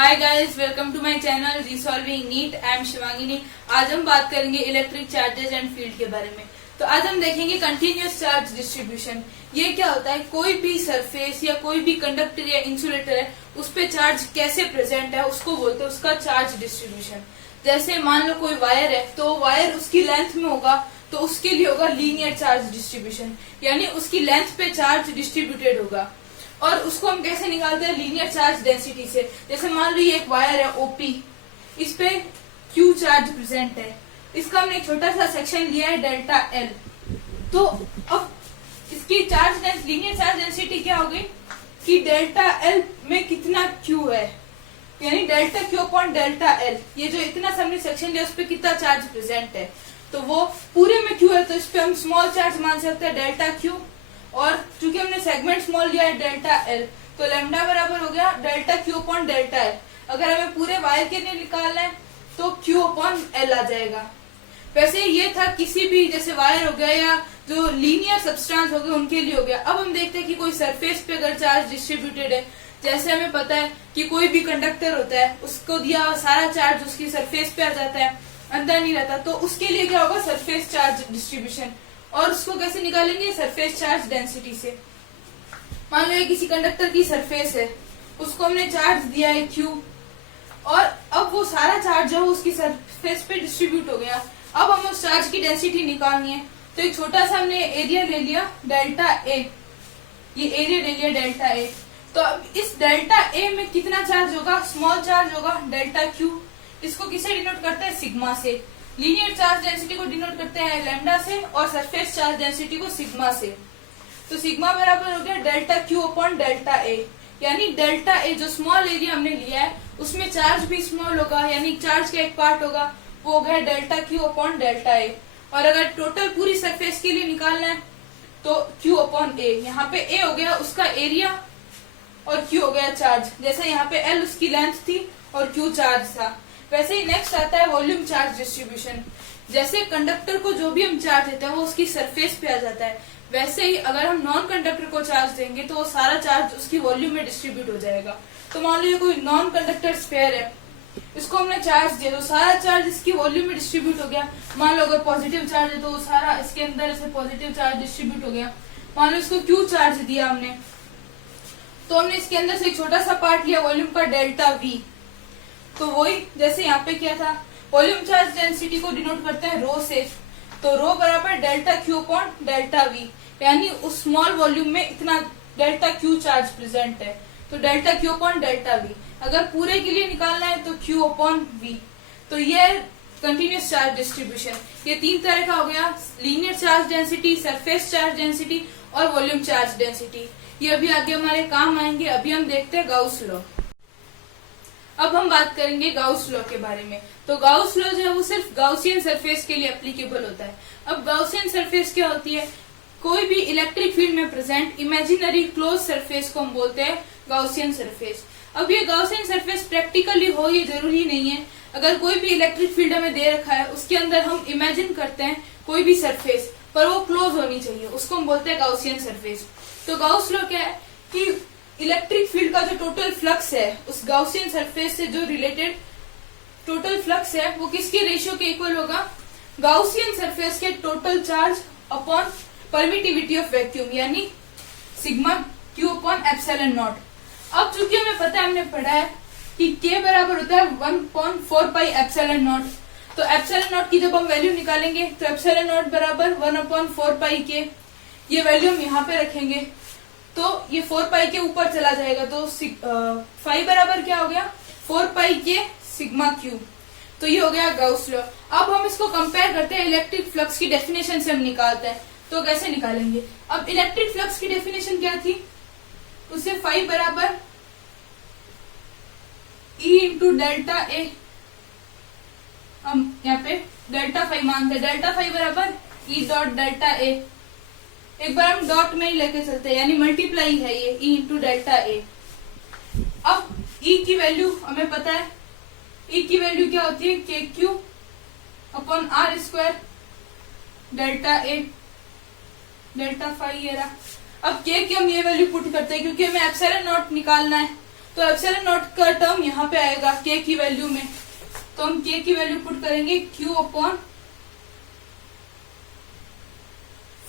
Hi guys, welcome to my channel resolving NEET. I am Shivangini. आज हम बात करेंगे इलेक्ट्रिक चार्जेस एंड फील्ड के बारे में। तो आज हम देखेंगे कंटिन्यूअस चार्ज डिस्ट्रीब्यूशन। ये क्या होता है, कोई भी सरफेस या कोई भी कंडक्टर या इंसुलेटर है उस पे चार्ज कैसे प्रेजेंट है उसको बोलते हैं उसका चार्ज डिस्ट्रीब्यूशन। जैसे मान लो कोई वायर है तो वायर उसकी लेंथ में होगा तो उसके लिए होगा लीनियर चार्ज डिस्ट्रीब्यूशन, यानी उसकी लेंथ पे चार्ज डिस्ट्रीब्यूटेड होगा। और उसको हम कैसे निकालते हैं, लीनियर चार्ज डेंसिटी से। जैसे मान लो ये एक वायर है ओपी, इस पे क्यू चार्ज प्रेजेंट है, इसका हमने एक छोटा सा सेक्शन लिया है डेल्टा एल। तो अब इसकी चार्ज लीनियर चार्ज डेंसिटी क्या होगी कि डेल्टा एल में कितना क्यू है, यानी delta Q upon delta L. ये जो इतना सा हमने सेक्शन लिया उस पे कितना चार्ज प्रेजेंट है, तो वो पूरे में क्यू है तो इस पे हम स्मॉल चार्ज मान सकते हैं डेल्टा क्यू। और चूंकि हमने सेगमेंट स्मॉल लिया है डेल्टा एल तो लैम्डा बराबर हो गया delta Q upon delta L. अगर हमें पूरे वायर के लिए निकालना है तो क्यू अपॉन एल आ जाएगा। वैसे ये था किसी भी, जैसे वायर हो गया या जो लीनियर सब्सटेंस हो गया उनके लिए हो गया। अब हम देखते हैं कि कोई सरफेस पे अगर चार्ज डिस्ट्रीब्यूटेड है, जैसे हमें पता है कि कोई भी कंडक्टर होता है उसको दिया हुआ सारा चार्ज उसकी सरफेस पे आ जाता है, अंदर नहीं रहता, तो उसके लिए क्या होगा सरफेस चार्ज डिस्ट्रीब्यूशन। और उसको कैसे निकालेंगे, सरफेस चार्ज डेंसिटी से। मान लो ये किसी कंडक्टर की सरफेस है, उसको हमने चार्ज दिया है क्यू, और अब वो सारा चार्ज है उसकी सरफेस पे डिस्ट्रीब्यूट हो गया। अब हमें उस चार्ज की डेंसिटी निकालनी है तो एक छोटा सा हमने एरिया ले लिया डेल्टा ए, ये एरिया ले लिया डेल्टा ए। तो अब इस डेल्टा ए में कितना चार्ज होगा, स्मॉल चार्ज होगा डेल्टा क्यू। इसको किसे डिनोट करते हैं, सिग्मा से। लीनियर चार्ज डेंसिटी को डिनोट करते हैं लैम्डा से और सरफेस चार्ज डेंसिटी को सिग्मा से। तो सिग्मा बराबर हो गया delta Q upon delta A, यानी डेल्टा ए जो स्मॉल एरिया हमने लिया है उसमें चार्ज भी स्मॉल होगा, यानी चार्ज का एक पार्ट होगा, वो हो गया delta Q upon delta A. और अगर टोटल पूरी सरफेस के लिए निकालना है तो क्यू अपॉन ए, यहाँ पे ए हो गया उसका एरिया और क्यू हो गया चार्ज। जैसे यहाँ पे एल उसकी लेंथ थी और क्यू चार्ज था, वैसे ही नेक्स्ट आता है वॉल्यूम चार्ज डिस्ट्रीब्यूशन। जैसे कंडक्टर को जो भी हम चार्ज देते हैं वो उसकी सरफेस पे आ जाता है, वैसे ही अगर हम नॉन कंडक्टर को चार्ज देंगे तो वो सारा चार्ज उसकी वॉल्यूम में डिस्ट्रीब्यूट हो जाएगा। तो मान लो ये कोई नॉन कंडक्टर स्फीयर है, इसको हमने चार्ज दिया तो सारा चार्ज इसकी वॉल्यूम में डिस्ट्रीब्यूट हो गया। मान लो अगर पॉजिटिव चार्ज है तो सारा इसके अंदर से पॉजिटिव चार्ज डिस्ट्रीब्यूट हो गया। मान लो इसको क्यू चार्ज दिया हमने तो हमने इसके अंदर से एक छोटा सा पार्ट लिया वॉल्यूम का डेल्टा वी। तो वही जैसे यहाँ पे क्या था, वॉल्यूम चार्ज डेंसिटी को डिनोट करते हैं रो से, तो रो बराबर delta Q upon delta we, यानी उस स्मॉल वॉल्यूम में इतना डेल्टा क्यू चार्ज प्रेजेंट है, तो delta Q upon delta we. अगर पूरे के लिए निकालना है तो क्यू अपॉन वी। तो ये कंटिन्यूअस चार्ज डिस्ट्रीब्यूशन, ये तीन तरह का हो गया, linear charge density, surface charge density और वॉल्यूम चार्ज डेंसिटी। ये अभी आगे हमारे काम आएंगे। अभी हम देखते हैं गाउस लॉ। अब हम बात करेंगे गाउस लॉ के बारे में। तो गाउस लॉ जो है वो सिर्फ गाउसियन सरफेस के लिए एप्लीकेबल होता है। अब गाउसियन सरफेस क्या होती है, कोई भी इलेक्ट्रिक फील्ड में प्रेजेंट इमेजिनरी क्लोज सरफेस को हम बोलते हैं गाउसियन सरफेस। अब ये गाउसियन सरफेस प्रैक्टिकली हो ये जरूरी नहीं है। अगर कोई भी इलेक्ट्रिक फील्ड हमें दे रखा है उसके अंदर हम इमेजिन करते हैं कोई भी सरफेस, पर वो क्लोज होनी चाहिए, उसको हम बोलते हैं गाउसियन सरफेस। तो गाउस लॉ क्या है कि इलेक्ट्रिक फील्ड का जो टोटल फ्लक्स है उस गाउसियन सरफेस से जो रिलेटेड टोटल फ्लक्स है वो किसके रेशियो के इक्वल होगा, गाउसियन सरफेस के total charge upon permittivity of vacuum, यानी sigma q upon epsilon naught. अब चूंकि हमें पता है, हमने पढ़ा है कि k बराबर होता है 1/4 पाई एप्सिलॉन नॉट। तो एप्सिलॉन नॉट की जब हम वैल्यू निकालेंगे तो एप्सिलॉन नॉट बराबर 1/4 पाई k, ये वैल्यू हम यहाँ पे रखेंगे तो ये 4 पाई के ऊपर चला जाएगा, तो फाई बराबर क्या हो गया 4 पाई के सिग्मा क्यू। तो ये हो गया गाउस लॉ। अब हम इसको कंपेयर करते हैं इलेक्ट्रिक फ्लक्स की डेफिनेशन से हम निकालते हैं, तो कैसे निकालेंगे। अब इलेक्ट्रिक फ्लक्स की डेफिनेशन क्या थी, उससे फाई बराबर ई इंटू डेल्टा ए, हम यहाँ पे डेल्टा फाई मानते हैं, डेल्टा फाई बराबर ई डॉट डेल्टा ए। एक बार हम डॉट में ही लेके चलते हैं, यानी मल्टीप्लाई है ये ई इंटू डेल्टा ए। अब ई की वैल्यू हमें पता है, ई की वैल्यू क्या होती है k q upon r square delta a delta phi ये रहा। अब के की हम ये वैल्यू पुट करते हैं क्योंकि हमें एप्सिलॉन नॉट निकालना है, तो एप्सिलॉन नॉट का टर्म यहाँ पे आएगा के की वैल्यू में, तो हम के की वैल्यू पुट करेंगे q upon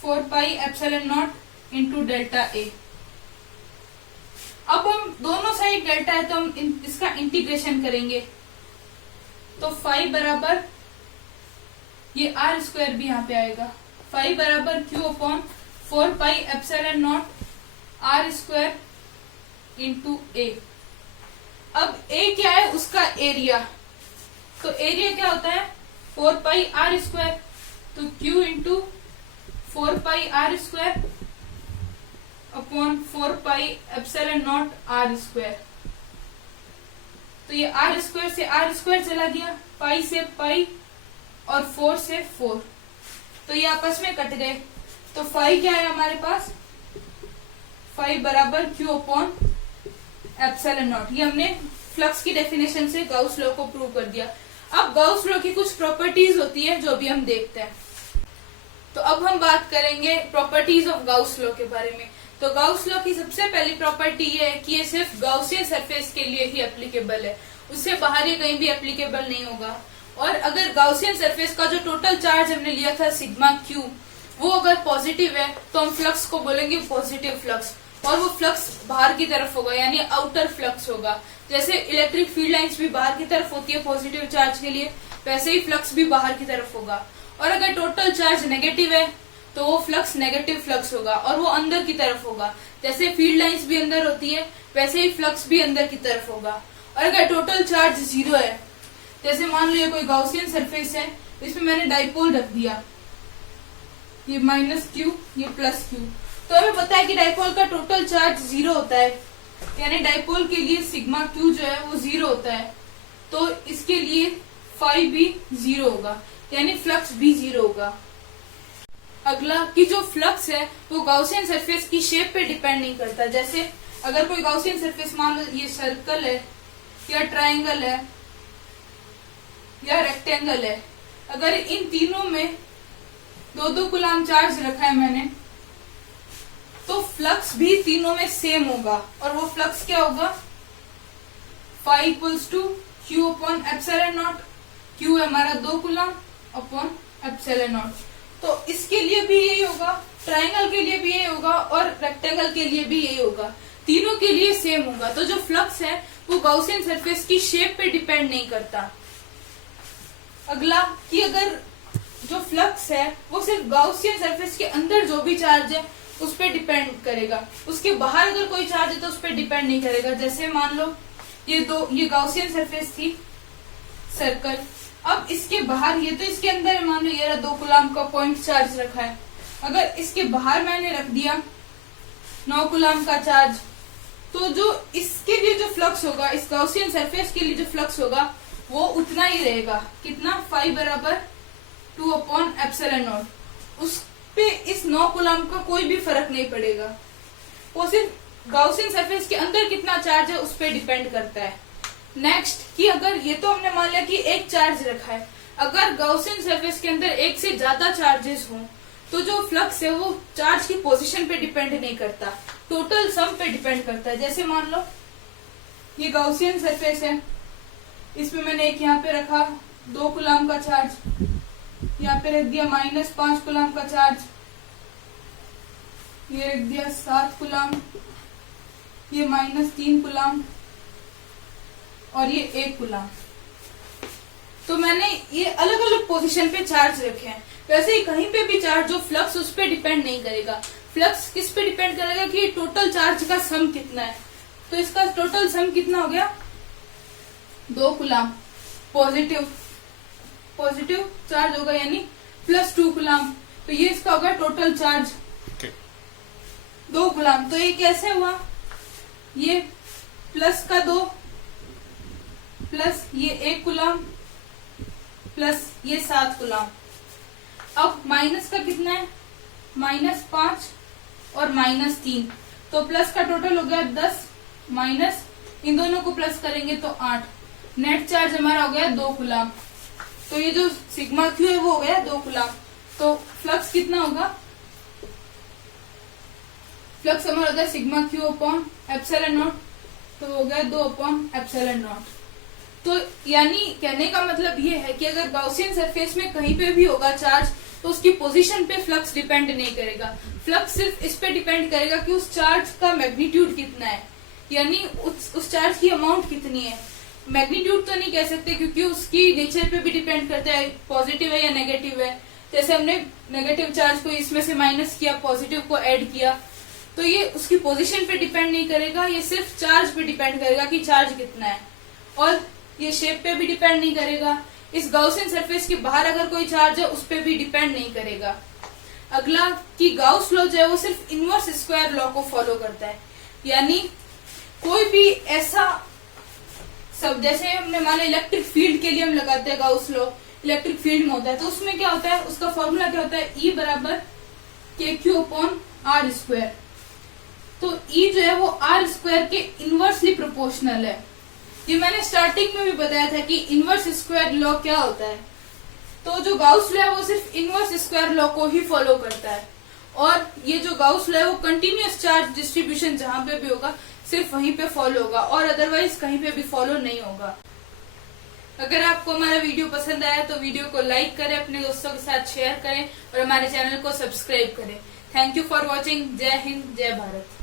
4 pi epsilon naught into delta A. अब हम दोनों साइड डेल्टा है तो हम इसका इंटीग्रेशन करेंगे, तो फाइव बराबर ये आर स्क्वायर भी यहाँ पे आएगा, फाइव बराबर q upon 4 pi epsilon naught r square into A. अब ए क्या है, उसका एरिया, तो एरिया क्या होता है 4 पाई आर स्क्वायर, तो q into 4 pi r square upon 4 pi epsilon naught r square. तो ये आर स्क्वायर से आर स्क्वायर चला गया, पाई से पाई और 4 से 4, तो ये आपस में कट गए, तो फाइव क्या है हमारे पास, फाइव बराबर क्यू अपॉन एप्सिलॉन नॉट। ये हमने फ्लक्स की डेफिनेशन से गाउस लॉ को प्रूव कर दिया। अब गाउस लॉ की कुछ प्रॉपर्टीज होती है जो अभी हम देखते हैं। तो अब हम बात करेंगे प्रॉपर्टीज ऑफ गाउस लॉ के बारे में। तो गाउस लॉ की सबसे पहली प्रॉपर्टी ये है कि ये सिर्फ गाउसियन सरफेस के लिए ही एप्लीकेबल है, उससे बाहर ये कहीं भी एप्लीकेबल नहीं होगा। और अगर गाउसियन सरफेस का जो टोटल चार्ज हमने लिया था सिग्मा क्यू, वो अगर पॉजिटिव है तो हम फ्लक्स को बोलेंगे पॉजिटिव फ्लक्स, और वो फ्लक्स बाहर की तरफ होगा, यानी आउटर फ्लक्स होगा। जैसे इलेक्ट्रिक फील्ड लाइंस भी बाहर की तरफ होती है पॉजिटिव चार्ज के लिए, वैसे ही फ्लक्स भी बाहर की तरफ होगा। और अगर टोटल चार्ज नेगेटिव है तो वो फ्लक्स नेगेटिव फ्लक्स होगा और वो अंदर की तरफ होगा। जैसे फील्ड लाइंस भी अंदर होती है वैसे ही फ्लक्स भी अंदर की तरफ होगा। और अगर टोटल चार्ज जीरो है, जैसे मान लो ये कोई गाउसियन सरफेस है, इसमें मैंने डाइपोल रख दिया, ये माइनस क्यू ये प्लस क्यू, तो हमें पता है कि डाइपोल का टोटल चार्ज जीरो होता है, यानी डाइपोल के लिए सिग्मा क्यू जो है वो जीरो होता है, तो इसके लिए फाइव भी जीरो होगा, यानी फ्लक्स भी जीरो होगा। अगला कि जो फ्लक्स है वो गाउसियन सरफेस की शेप पे डिपेंड नहीं करता। जैसे अगर कोई गाउसियन सरफेस मान लो ये सर्कल है या ट्रायंगल है या रेक्टेंगल है, अगर इन तीनों में दो दो कूलम चार्ज रखा है मैंने, तो फ्लक्स भी तीनों में सेम होगा, और वो फ्लक्स क्या होगा, phi equals to q upon epsilon naught, q है हमारा 2 कूलम अपॉन एप्सिलॉन नॉट। तो इसके लिए भी यही होगा, ट्रायंगल के लिए भी यही होगा और रेक्टेंगल के लिए भी यही होगा, तीनों के लिए सेम होगा। तो जो फ्लक्स है वो गाउसियन सरफेस की शेप पे डिपेंड नहीं करता। अगला कि अगर जो फ्लक्स है वो सिर्फ गाउसियन सरफेस के अंदर जो भी चार्ज है उस पर डिपेंड करेगा, उसके बाहर अगर कोई चार्ज है तो उस पर डिपेंड नहीं करेगा। जैसे मान लो ये गाउसियन सरफेस थी सर्कल, अब इसके बाहर ये तो इसके अंदर है, मान लो ये 2 कूलम का पॉइंट चार्ज रखा है, अगर इसके बाहर मैंने रख दिया 9 कूलम का चार्ज, तो जो इसके लिए जो फ्लक्स होगा, इस गाउसियन सरफेस के लिए जो फ्लक्स होगा वो उतना ही रहेगा, कितना, 5 बराबर 2 अपॉन एप्सिलॉन नॉट। उस पे इस 9 कूलम का कोई भी फर्क नहीं पड़ेगा, वो सिर्फ गाउसियन सरफेस के अंदर कितना चार्ज है उस पर डिपेंड करता है। नेक्स्ट कि अगर ये तो हमने मान लिया कि एक चार्ज रखा है, अगर गाउसियन सरफेस के अंदर एक से ज्यादा चार्जेस हों तो जो फ्लक्स है वो चार्ज की पोजीशन पे डिपेंड नहीं करता, टोटल सम पे डिपेंड करता है। जैसे मान लो ये गाउसियन सरफेस है, इसमें मैंने एक यहाँ पे रखा 2 कूलम का चार्ज, यहाँ पे रख दिया -5 कूलम का चार्ज, ये रख दिया 7 कूलम, ये -3 कूलम और ये 1 कूलम। तो मैंने ये अलग अलग पोजीशन पे चार्ज रखे हैं। वैसे ही कहीं पे भी चार्ज, जो फ्लक्स उस पर डिपेंड नहीं करेगा। फ्लक्स किस पे डिपेंड करेगा कि टोटल चार्ज का सम कितना है। तो इसका टोटल सम कितना हो गया, 2 कूलम पॉजिटिव चार्ज होगा, यानी +2 कूलम, तो ये इसका होगा टोटल चार्ज 2 कूलम। तो ये कैसे हुआ, ये प्लस का 2 प्लस ये 1 कूलम प्लस ये 7 कूलम। अब माइनस का कितना है, -5 और -3, तो प्लस का टोटल हो गया 10, माइनस इन दोनों को प्लस करेंगे तो 8, नेट चार्ज हमारा हो गया 2 कूलम। तो ये जो सिग्मा क्यू है वो हो गया 2 कूलम। तो फ्लक्स कितना होगा, फ्लक्स हमारा होता है sigma q upon epsilon not, तो हो गया 2/ε0। तो यानी कहने का मतलब ये है कि अगर गाउसियन सरफेस में कहीं पे भी होगा चार्ज तो उसकी पोजीशन पे फ्लक्स डिपेंड नहीं करेगा। फ्लक्स सिर्फ इस पे डिपेंड करेगा कि उस चार्ज का मैग्नीट्यूड कितना है, यानी उस चार्ज की अमाउंट कितनी है। मैग्नीट्यूड तो नहीं कह सकते क्योंकि उसकी नेचर पे भी डिपेंड करता है, पॉजिटिव है या नेगेटिव है। जैसे हमने नेगेटिव चार्ज को इसमें से माइनस किया, पॉजिटिव को ऐड किया, तो ये उसकी पोजीशन पे डिपेंड नहीं करेगा, ये सिर्फ चार्ज पे डिपेंड करेगा कि चार्ज कितना है। और ये शेप पे भी डिपेंड नहीं करेगा। इस गाउसियन सरफेस के बाहर अगर कोई चार्ज है उस पे भी डिपेंड नहीं करेगा। अगला कि गाउस लॉ जो है वो सिर्फ इनवर्स स्क्वायर लॉ को फॉलो करता है, यानी कोई भी ऐसा सब, जैसे हमने मान लो इलेक्ट्रिक फील्ड के लिए हम लगाते हैं गाउस लॉ, इलेक्ट्रिक फील्ड में होता है, तो उसमें क्या होता है, उसका फॉर्मूला क्या होता है, E बराबर KQ/R²। तो E जो है वो R² के इनवर्सली प्रोपोर्शनल है। ये मैंने स्टार्टिंग में भी बताया था कि इनवर्स स्क्वायर लॉ क्या होता है। तो जो गाउस लॉ है वो सिर्फ इनवर्स स्क्वायर लॉ को ही फॉलो करता है, और ये जो गाउस लॉ है वो कंटिन्यूअस चार्ज डिस्ट्रीब्यूशन जहां पे भी होगा सिर्फ वहीं पे फॉलो होगा, और अदरवाइज कहीं पे भी फॉलो नहीं होगा। अगर आपको हमारा वीडियो पसंद आया तो वीडियो को लाइक करें, अपने दोस्तों के साथ शेयर करें और हमारे चैनल को सब्सक्राइब करें। Thank you for watching. जय हिंद, जय भारत।